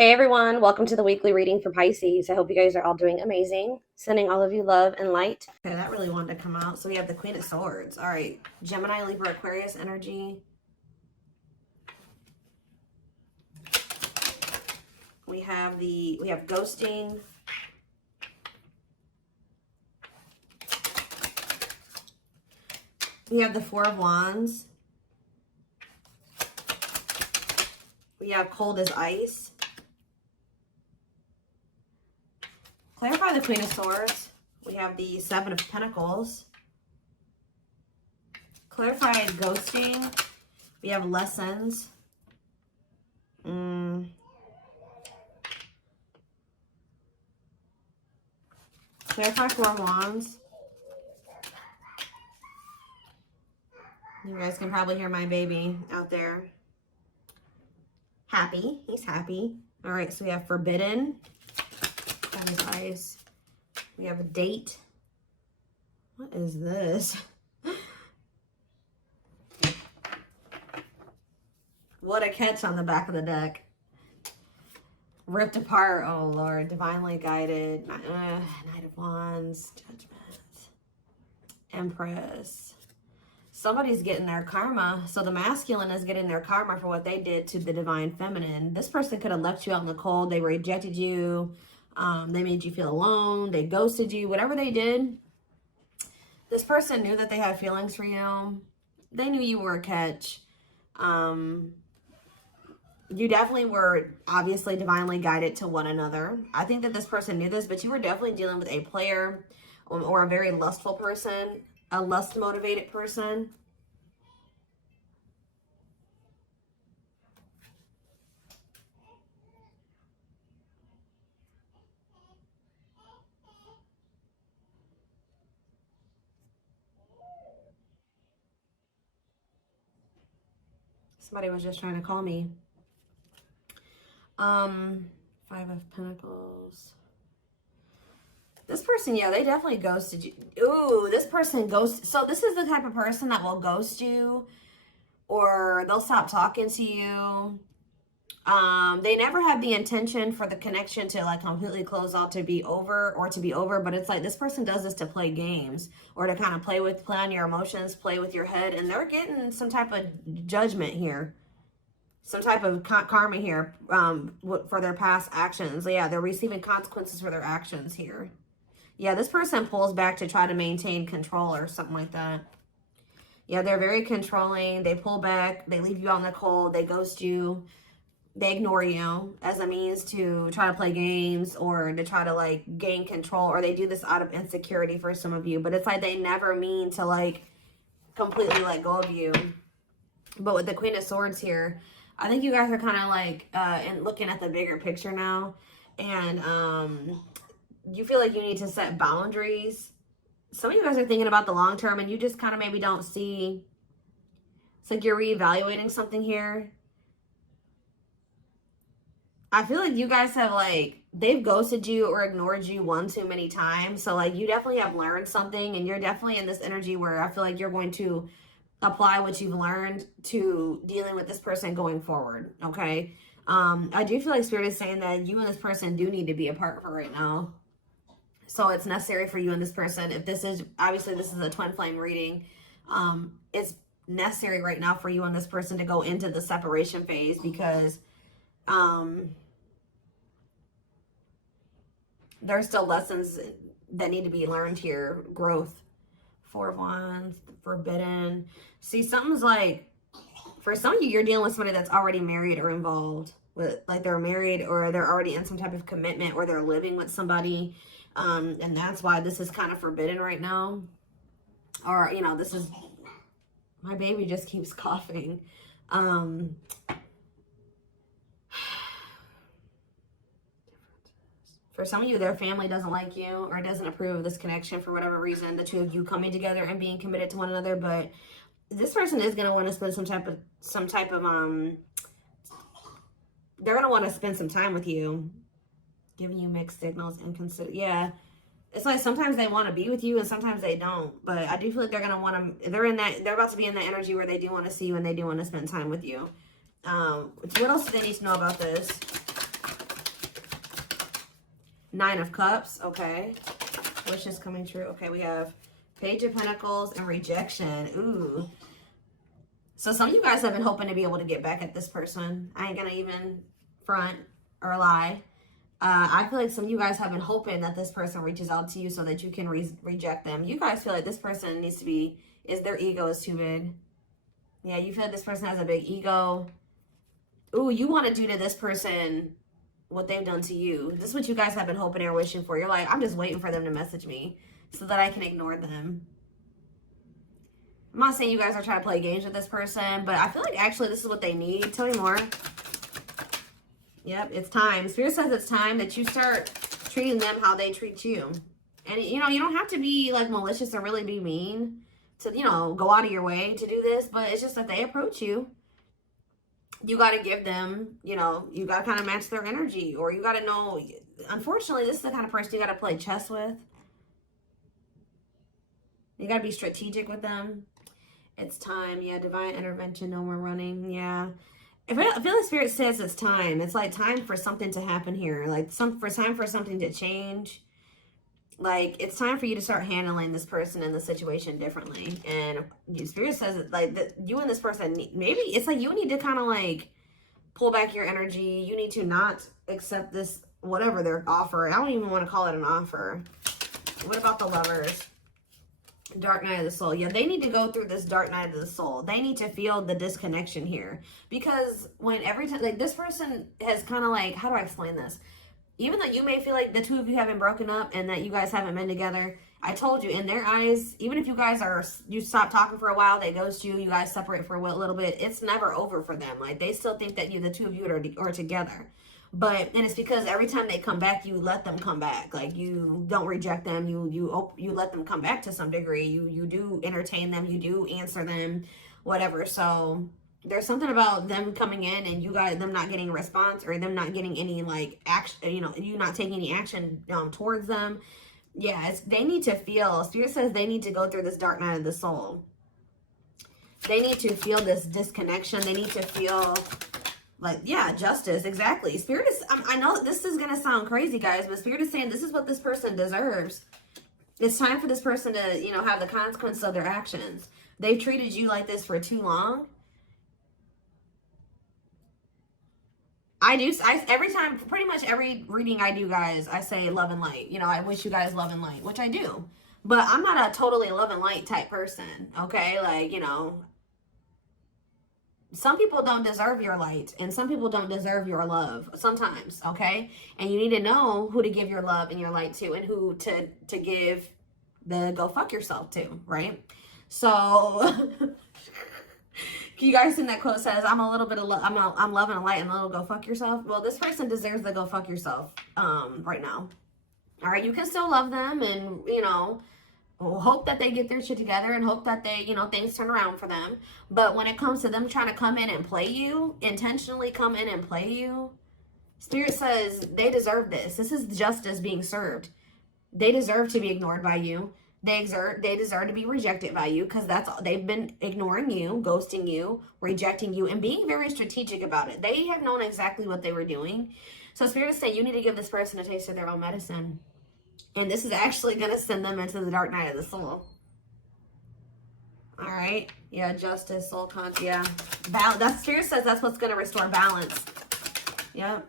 Hey everyone, welcome to the weekly reading for Pisces. I hope you guys are all doing amazing. Sending all of you love and light. Okay, that really wanted to come out. So we have the Queen of Swords. All right, Gemini, Libra, Aquarius energy. We have ghosting. We have the Four of Wands. We have cold as ice. Clarify the Queen of Swords. We have the Seven of Pentacles. Clarify ghosting. We have lessons. Clarify Four of Wands. You guys can probably hear my baby out there. Happy. He's happy. All right, so we have forbidden. That is ice. We have a date. What is this? What a catch on the back of the deck. Ripped apart. Oh, Lord. Divinely guided. Knight of Wands. Judgment. Empress. Somebody's getting their karma. So the masculine is getting their karma for what they did to the divine feminine. This person could have left you out in the cold. They rejected you. They made you feel alone. They ghosted you. Whatever they did, this person knew that they had feelings for you. They knew you were a catch. You definitely were obviously divinely guided to one another. I think that this person knew this, but you were definitely dealing with a player or a very lustful person, a lust-motivated person. Somebody was just trying to call me. Five of Pentacles. This person, yeah, they definitely ghosted you. Ooh, this person ghosts. So this is the type of person that will ghost you, or they'll stop talking to you. They never had the intention for the connection to like completely close out, to be over, but it's like this person does this to play games or to kind of play on your emotions, play with your head, and they're getting some type of judgment here. Some type of karma here for their past actions. Yeah, they're receiving consequences for their actions here. Yeah, this person pulls back to try to maintain control or something like that. Yeah, they're very controlling. They pull back. They leave you out in the cold. They ghost you. They ignore you as a means to try to play games or to try to like gain control, or they do this out of insecurity for some of you. But it's like they never mean to like completely let go of you. But with the Queen of Swords here, I think you guys are kind of like and looking at the bigger picture now, and you feel like you need to set boundaries. Some of you guys are thinking about the long term, and you just kind of maybe don't see. It's like you're reevaluating something here. I feel like you guys have like, they've ghosted you or ignored you one too many times. So like you definitely have learned something, and you're definitely in this energy where I feel like you're going to apply what you've learned to dealing with this person going forward. Okay. I do feel like Spirit is saying that you and this person do need to be apart for right now. So it's necessary for you and this person. If this is, obviously this is a twin flame reading. It's necessary right now for you and this person to go into the separation phase, because there's still lessons that need to be learned here. Growth. Four of Wands, forbidden. See, something's like, for some of you, you're dealing with somebody that's already married or involved with, like they're married or they're already in some type of commitment, or they're living with somebody. And that's why this is kind of forbidden right now. Or, you know, this is, my baby just keeps coughing. For some of you, their family doesn't like you or doesn't approve of this connection for whatever reason, the two of you coming together and being committed to one another. But this person is going to want to spend some type of they're going to want to spend some time with you, giving you mixed signals and consider. Yeah. It's like sometimes they want to be with you and sometimes they don't. But I do feel like they're going to want to, they're about to be in that energy where they do want to see you and they do want to spend time with you. What else do they need to know about this? Nine of Cups. Okay. Wishes coming true. Okay, we have Page of Pentacles and rejection. Ooh. So some of you guys have been hoping to be able to get back at this person. I ain't gonna even front or lie. I feel like some of you guys have been hoping that this person reaches out to you so that you can reject them. You guys feel like this person needs to be, their ego is too big. Yeah, you feel like this person has a big ego. Ooh, you want to do to this person what they've done to you. This is what you guys have been hoping and wishing for. You're like, I'm just waiting for them to message me so that I can ignore them. I'm not saying you guys are trying to play games with this person, but I feel like actually this is what they need. Tell me more. Yep, it's time. Spirit says it's time that you start treating them how they treat you. And, you know, you don't have to be, like, malicious or really be mean to, you know, go out of your way to do this. But it's just that they approach you. You got to give them, you know, you got to kind of match their energy. Or you got to know, unfortunately, this is the kind of person you got to play chess with. You got to be strategic with them. It's time. Yeah, divine intervention. No more running. Yeah. I feel like Spirit says it's time. It's like time for something to happen here. Like time for something to change. Like it's time for you to start handling this person and the situation differently. And Spirit says it, like that you and this person, maybe it's like you need to kind of like pull back your energy. You need to not accept this, whatever their offer. I don't even want to call it an offer. What about the Lovers? Dark night of the soul. Yeah, they need to go through this dark night of the soul. They need to feel the disconnection here. Because when every time, like this person has kind of like, how do I explain this? Even though you may feel like the two of you haven't broken up and that you guys haven't been together, I told you, in their eyes, even if you guys you stop talking for a while, they ghost you, you guys separate for a little bit, it's never over for them. Like they still think that the two of you are together. And it's because every time they come back, you let them come back. Like you don't reject them. You let them come back to some degree. You do entertain them. You do answer them, whatever. So there's something about them coming in and them not getting a response or them not getting any like action. You know, you not taking any action towards them. Yeah, they need to feel. Spirit says they need to go through this dark night of the soul. They need to feel this disconnection. They need to feel. Like, yeah, justice, exactly. Spirit is, I know this is going to sound crazy, guys, but Spirit is saying this is what this person deserves. It's time for this person to, you know, have the consequences of their actions. They've treated you like this for too long. Every time, pretty much every reading I do, guys, I say love and light. You know, I wish you guys love and light, which I do. But I'm not a totally love and light type person, okay? Like, you know, some people don't deserve your light and some people don't deserve your love sometimes, okay? And you need to know who to give your love and your light to and who to give the go fuck yourself to, right? So you guys seen that quote says, I'm a little bit of I'm loving a light and a little go fuck yourself. Well, this person deserves the go fuck yourself right now. All right, you can still love them and, you know, hope that they get their shit together and hope that they, you know, things turn around for them. But when it comes to them trying to come in and play you, intentionally come in and play you, Spirit says they deserve this. This is justice being served. They deserve to be ignored by you. They deserve to be rejected by you because that's all. They've been ignoring you, ghosting you, rejecting you, and being very strategic about it. They have known exactly what they were doing. So Spirit is saying you need to give this person a taste of their own medicine. And this is actually going to send them into the dark night of the soul. All right. Yeah, justice, soul conscious. Yeah. That Spirit says that's what's going to restore balance. Yep.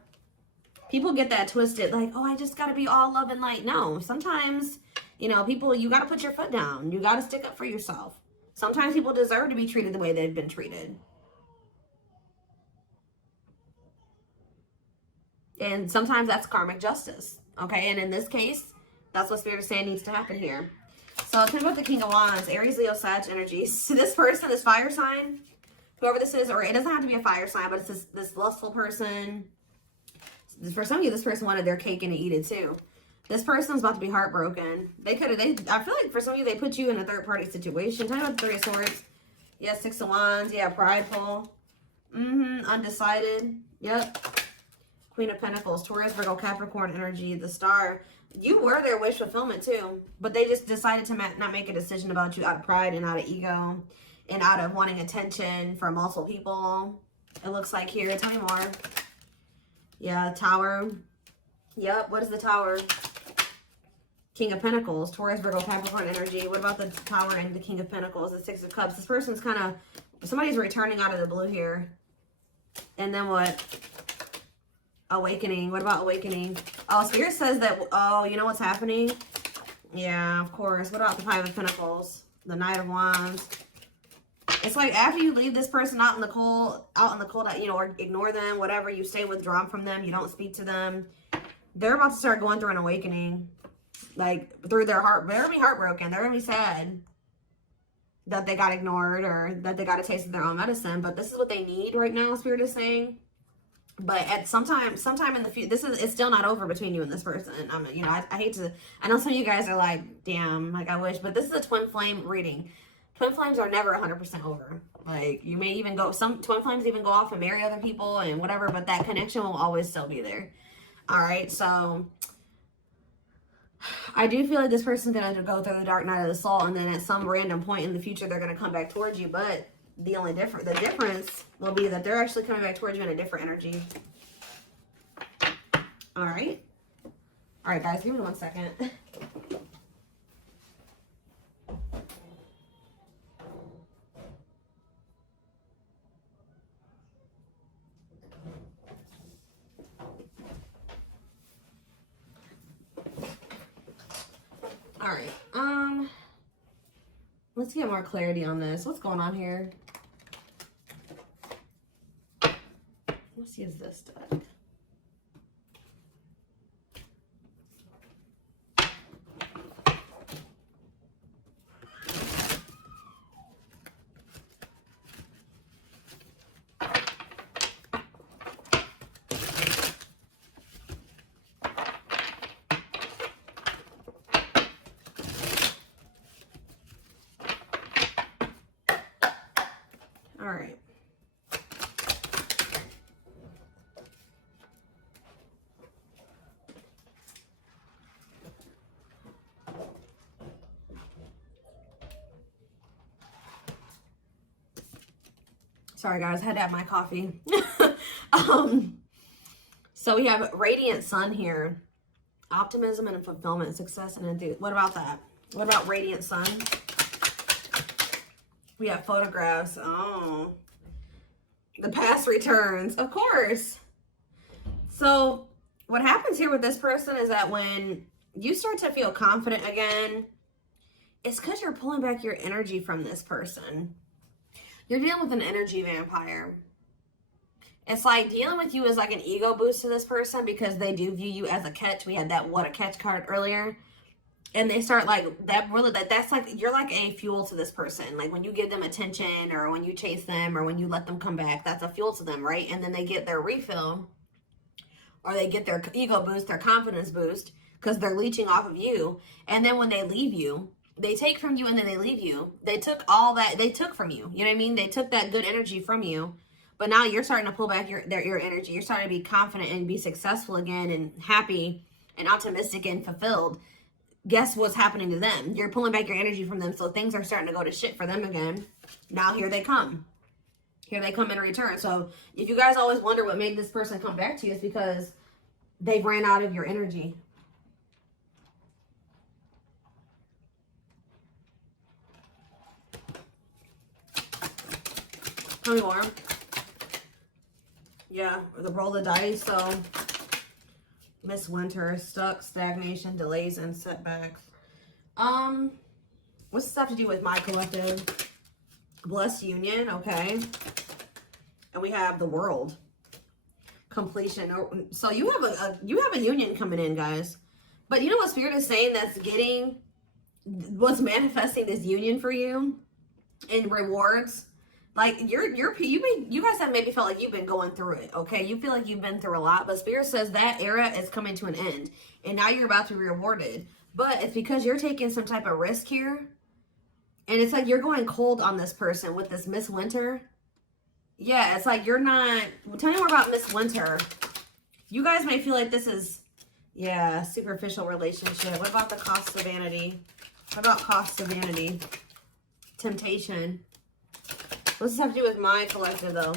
People get that twisted. Like, oh, I just got to be all love and light. No. Sometimes, you know, people, you got to put your foot down. You got to stick up for yourself. Sometimes people deserve to be treated the way they've been treated. And sometimes that's karmic justice. Okay. And in this case, that's what Spirit is saying needs to happen here. So tell me about the King of Wands, Aries, Leo, Sag energies. So this person, this fire sign, whoever this is, or it doesn't have to be a fire sign, but it's this lustful person. For some of you, this person wanted their cake and to eat it too. This person's about to be heartbroken. I feel like for some of you, they put you in a third party situation. Tell me about the Three of Swords. Yeah, Six of Wands. Yeah, prideful. Undecided. Yep. Queen of Pentacles, Taurus, Virgo, Capricorn energy, the Star. You were their wish fulfillment too, but they just decided to not make a decision about you out of pride and out of ego and out of wanting attention from multiple people. It looks like here. Tell me more. Yeah, Tower. Yep. What is the Tower? King of Pentacles, Taurus, Virgo, Capricorn energy. What about the Tower and the King of Pentacles, the Six of Cups? This person's kind of, somebody's returning out of the blue here. And then what? Awakening. What about awakening? Oh, Spirit says that, oh, you know what's happening? Yeah, of course. What about the Five of Pentacles? The Knight of Wands. It's like after you leave this person out in the cold, you know, or ignore them, whatever, you stay withdrawn from them, you don't speak to them, they're about to start going through an awakening. Like, through their heart, they're going to be heartbroken. They're going to be sad that they got ignored or that they got a taste of their own medicine. But this is what they need right now, Spirit is saying. But at sometime in the future, it's still not over between you and this person. You know, I hate to, I know some of you guys are like, damn, like I wish, but this is a twin flame reading. Twin flames are never 100% over. Like, you may even go, some twin flames even go off and marry other people and whatever, but that connection will always still be there. All right, so I do feel like this person's going to go through the dark night of the soul, and then at some random point in the future, they're going to come back towards you. But the difference will be that they're actually coming back towards you in a different energy. All right. All right, guys, give me 1 second. All right, let's get more clarity on this. What's going on here? Let's use this deck. All right. Sorry guys, I had to have my coffee. So we have radiant sun here. Optimism and fulfillment, success and enthusiasm. What about that? What about radiant sun? We have photographs. Oh, the past returns, of course. So what happens here with this person is that when you start to feel confident again, it's because you're pulling back your energy from this person. You're dealing with an energy vampire. It's like dealing with you is like an ego boost to this person because they do view you as a catch. We had that what a catch card earlier. And they start like that really that's like you're like a fuel to this person. Like when you give them attention or when you chase them or when you let them come back, that's a fuel to them, right? And then they get their refill or they get their ego boost, their confidence boost because they're leeching off of you. And then when they leave you, they take from you and then they leave you. They took all that they took from you. You know what I mean? They took that good energy from you. But now you're starting to pull back your energy. You're starting to be confident and be successful again and happy and optimistic and fulfilled. Guess what's happening to them? You're pulling back your energy from them, so things are starting to go to shit for them again. Now here they come. Here they come in return. So if you guys always wonder what made this person come back to you, it's because they ran out of your energy. Tell me more. Yeah, the roll of the dice, so Miss Winter, stuck, stagnation, delays, and setbacks. What's this have to do with my collective? Blessed union, okay. And we have the world. Completion. So you have a union coming in, guys. But you know what Spirit is saying what's manifesting this union for you in rewards? Like you guys have maybe felt like you've been going through it, okay? You feel like you've been through a lot, but Spirit says that era is coming to an end, and now you're about to be rewarded. But it's because you're taking some type of risk here, and it's like you're going cold on this person with this Miss Winter. Yeah, it's like you're not. Well, tell me more about Miss Winter. You guys may feel like this is, yeah, superficial relationship. What about the cost of vanity? What about cost of vanity? Temptation. What's this have to do with my collective, though?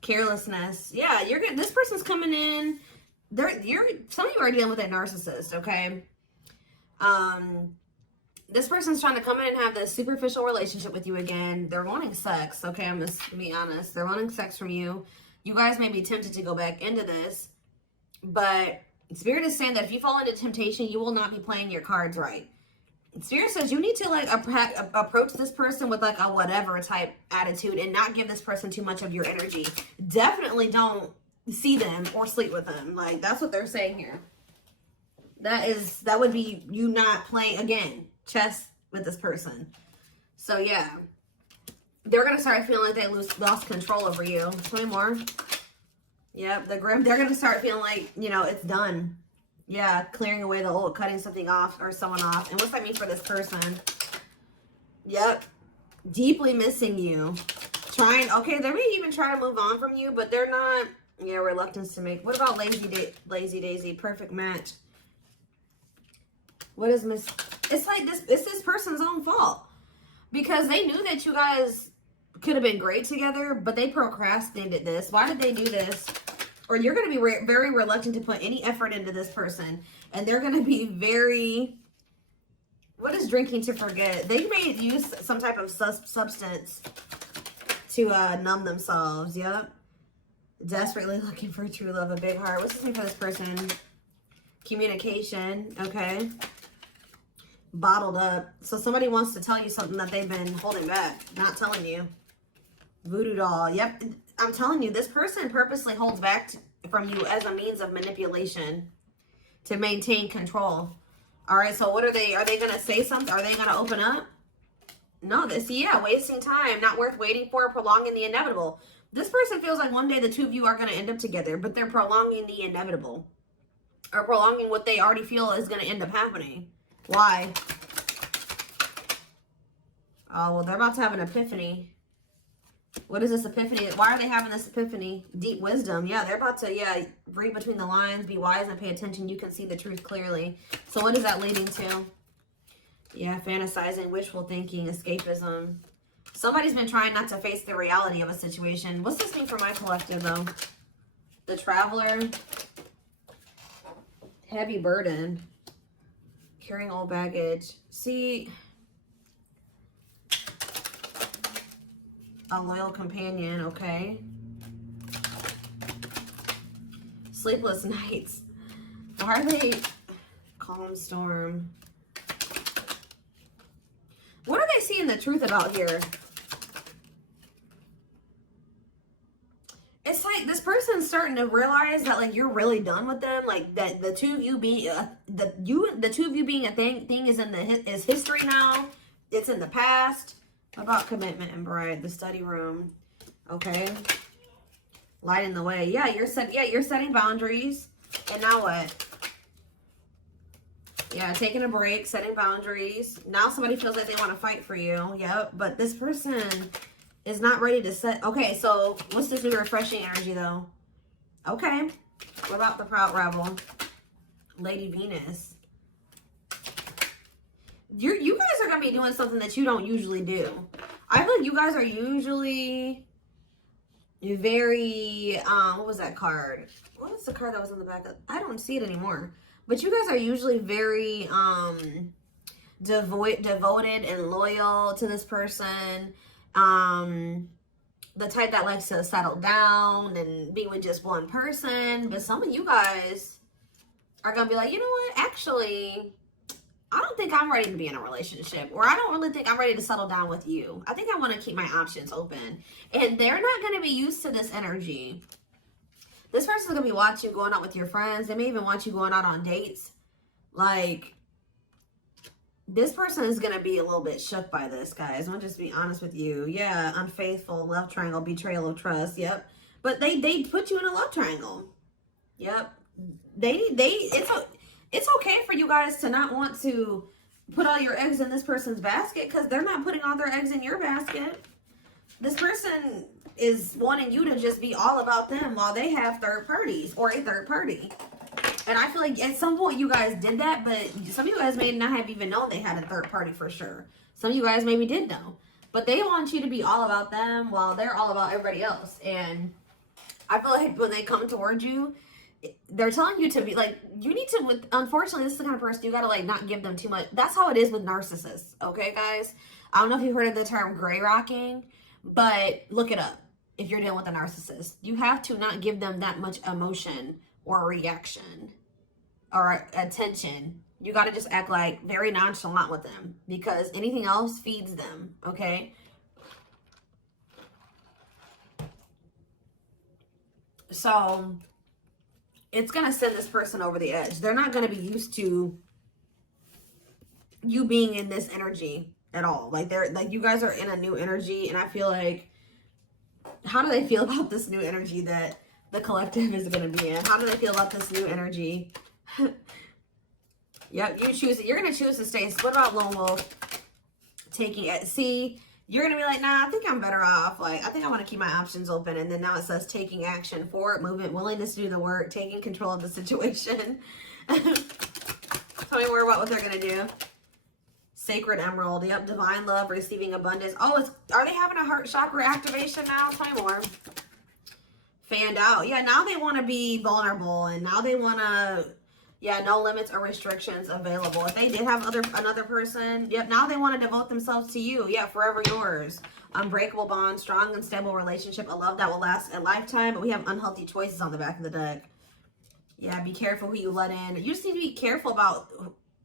Carelessness. Yeah, you're good. This person's coming in. Some of you are dealing with a narcissist, okay? This person's trying to come in and have this superficial relationship with you again. They're wanting sex. Okay, I'm just gonna be honest. They're wanting sex from you. You guys may be tempted to go back into this, but Spirit is saying that if you fall into temptation, you will not be playing your cards right. Spirit says you need to like approach this person with like a whatever type attitude and not give this person too much of your energy. Definitely don't see them or sleep with them. Like, that's what they're saying here. That would be you not playing, again, chess with this person. So yeah, they're gonna start feeling like they lost control over you. 20 more. Yep, they're gonna start feeling like, you know, it's done. Yeah, clearing away the old, cutting something off or someone off. And what's that mean for this person? Yep, deeply missing you. Okay, they may even try to move on from you, but they're not. Yeah, reluctance to make. What about Lazy Daisy? Perfect match. What is It's like it's this person's own fault. Because they knew that you guys could have been great together, but they procrastinated this. Why did they do this? Or you're going to be very reluctant to put any effort into this person. And they're going to be very... What is drinking to forget? They may use some type of substance to numb themselves. Yep. Desperately looking for true love, a big heart. What's this mean for this person? Communication. Okay. Bottled up. So somebody wants to tell you something that they've been holding back. Not telling you. Voodoo doll. Yep. I'm telling you, this person purposely holds back from you as a means of manipulation to maintain control. All right, so what are they going to say something? Are they going to open up? No, wasting time, not worth waiting for, prolonging the inevitable. This person feels like one day the two of you are going to end up together, but they're prolonging the inevitable. Or prolonging what they already feel is going to end up happening. Why? Oh, well, they're about to have an epiphany. What is this epiphany? Why are they having this epiphany? Deep wisdom. Yeah, they're about to, read between the lines, be wise and pay attention. You can see the truth clearly. So what is that leading to? Yeah, fantasizing, wishful thinking, escapism. Somebody's been trying not to face the reality of a situation. What's this mean for my collective, though? The Traveler. Heavy burden. Carrying old baggage. See... A loyal companion, okay. Sleepless nights. Why are they... Calm storm. What are they seeing the truth about here? It's like this person's starting to realize that like you're really done with them. Like that the two of you being the two of you being a thing is is history now. It's in the past. About commitment and bride, the study room. Okay. Lighting the way. Yeah, you're setting boundaries. And now what? Yeah, taking a break, setting boundaries. Now somebody feels like they want to fight for you. Yep. But this person is not ready to set. Okay, so what's this new refreshing energy though? Okay. What about the Proud Rebel? Lady Venus. You guys are going to be doing something that you don't usually do. I feel like you guys are usually very, what was that card? What was the card that was on the back? I don't see it anymore. But you guys are usually very devoted and loyal to this person. The type that likes to settle down and be with just one person. But some of you guys are going to be like, you know what? Actually... I don't think I'm ready to be in a relationship, or I don't really think I'm ready to settle down with you. I think I want to keep my options open. And they're not going to be used to this energy. This person's going to be watching you going out with your friends. They may even want you going out on dates. Like, this person is going to be a little bit shook by this, guys. I'll just be honest with you. Yeah, unfaithful, love triangle, betrayal of trust. Yep. But they put you in a love triangle. Yep. It's okay for you guys to not want to put all your eggs in this person's basket because they're not putting all their eggs in your basket. This person is wanting you to just be all about them while they have third parties or a third party. And I feel like at some point you guys did that, but some of you guys may not have even known they had a third party for sure. Some of you guys maybe did know. But they want you to be all about them while they're all about everybody else. And I feel like when they come towards you, they're telling you to be like, you need to, unfortunately, this is the kind of person you got to like not give them too much. That's how it is with narcissists. Okay, guys? I don't know if you've heard of the term gray rocking, but look it up. If you're dealing with a narcissist, you have to not give them that much emotion or reaction or attention. You got to just act like very nonchalant with them, because anything else feeds them. Okay. So it's going to send this person over the edge. They're not going to be used to you being in this energy at all. Like they're like, you guys are in a new energy, and I feel like, how do they feel about this new energy that the collective is going to be in? How do they feel about this new energy? Yep, you choose it. You're going to choose to stay. So what about Lone Wolf? Taking it. See, you're going to be like, nah, I think I'm better off. Like, I think I want to keep my options open. And then now it says taking action, forward movement, willingness to do the work, taking control of the situation. Tell me more about what they're going to do. Sacred Emerald. Yep, divine love, receiving abundance. Oh, are they having a heart chakra activation now? Tell me more. Fanned out. Yeah, now they want to be vulnerable, and now they want to, yeah, no limits or restrictions available. If they did have another person, yep, now they want to devote themselves to you. Yeah, forever yours. Unbreakable bond, strong and stable relationship, a love that will last a lifetime. But we have unhealthy choices on the back of the deck. Yeah, be careful who you let in. You just need to be careful about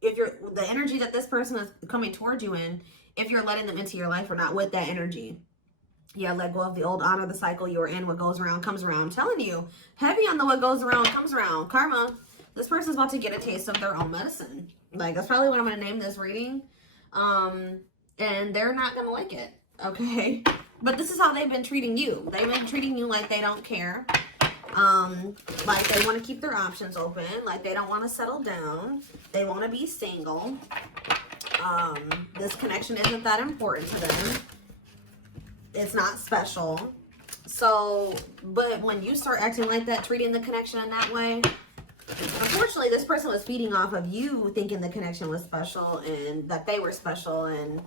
if the energy that this person is coming towards you in, if you're letting them into your life or not with that energy. Yeah, let go of the old, honor the cycle you're in. What goes around comes around. I'm telling you, heavy on the what goes around comes around. Karma. This person's about to get a taste of their own medicine. Like, that's probably what I'm going to name this reading. And they're not going to like it. Okay? But this is how they've been treating you. They've been treating you like they don't care. Like they want to keep their options open. Like they don't want to settle down. They want to be single. This connection isn't that important to them. It's not special. So, but when you start acting like that, treating the connection in that way, unfortunately, this person was feeding off of you thinking the connection was special and that they were special, and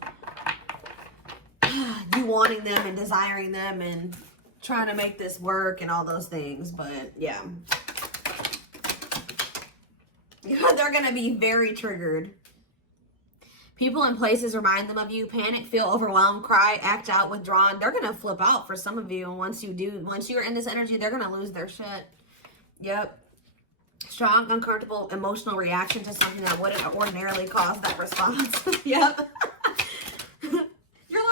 you wanting them and desiring them and trying to make this work and all those things. But yeah, they're going to be very triggered. People and places remind them of you. Panic, feel overwhelmed, cry, act out, withdrawn. They're going to flip out for some of you. And once you're in this energy, they're going to lose their shit. Yep. Strong, uncomfortable, emotional reaction to something that wouldn't ordinarily cause that response. Yep. You're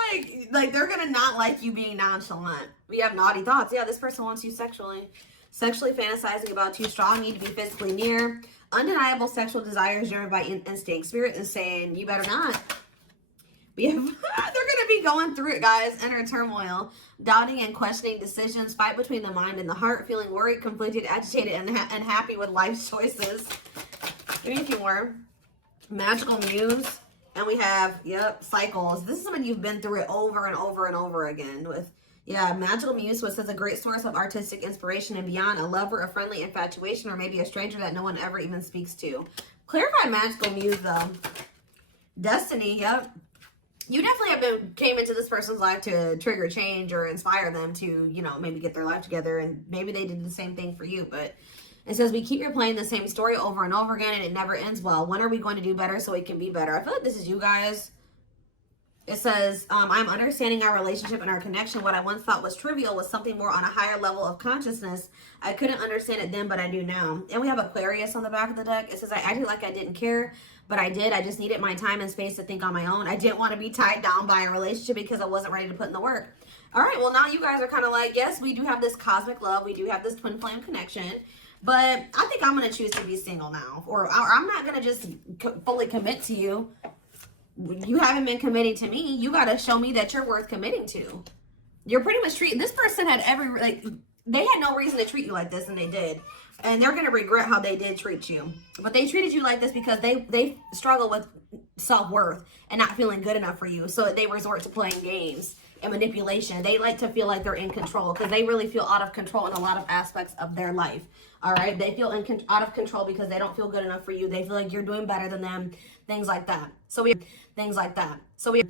like they're going to not like you being nonchalant. We have naughty thoughts. Yeah, this person wants you sexually. Sexually fantasizing about you. Strong need to be physically near. Undeniable sexual desires driven by instinct. Spirit is saying, you better not. They're going to be going through it, guys. Inner turmoil. Doubting and questioning decisions. Fight between the mind and the heart. Feeling worried, conflicted, agitated, and unhappy with life's choices. Give me a few more. Magical muse. And we have, yep, cycles. This is when you've been through it over and over and over again with, yeah, magical muse, which says a great source of artistic inspiration and beyond, a lover, a friendly infatuation, or maybe a stranger that no one ever even speaks to. Clarify magical muse, though. Destiny, yep. You definitely came into this person's life to trigger change or inspire them to, you know, maybe get their life together, and maybe they did the same thing for you. But it says we keep replaying the same story over and over again, and it never ends well. When are we going to do better so it can be better? I feel like this is you guys. It says, I'm understanding our relationship and our connection. What I once thought was trivial was something more on a higher level of consciousness. I couldn't understand it then, but I do now. And we have Aquarius on the back of the deck. It says, I acted like I didn't care, but I did. I just needed my time and space to think on my own. I didn't want to be tied down by a relationship because I wasn't ready to put in the work. All right, well, now you guys are kind of like, yes, we do have this cosmic love. We do have this twin flame connection. But I think I'm going to choose to be single now. Or I'm not going to just fully commit to you. You haven't been committing to me. You got to show me that you're worth committing to. You're pretty much treating, this person had they had no reason to treat you like this, and they did. And they're going to regret how they did treat you. But they treated you like this because they struggle with self-worth and not feeling good enough for you. So they resort to playing games and manipulation. They like to feel like they're in control because they really feel out of control in a lot of aspects of their life. All right? They feel out of control because they don't feel good enough for you. They feel like you're doing better than them. Things like that. So we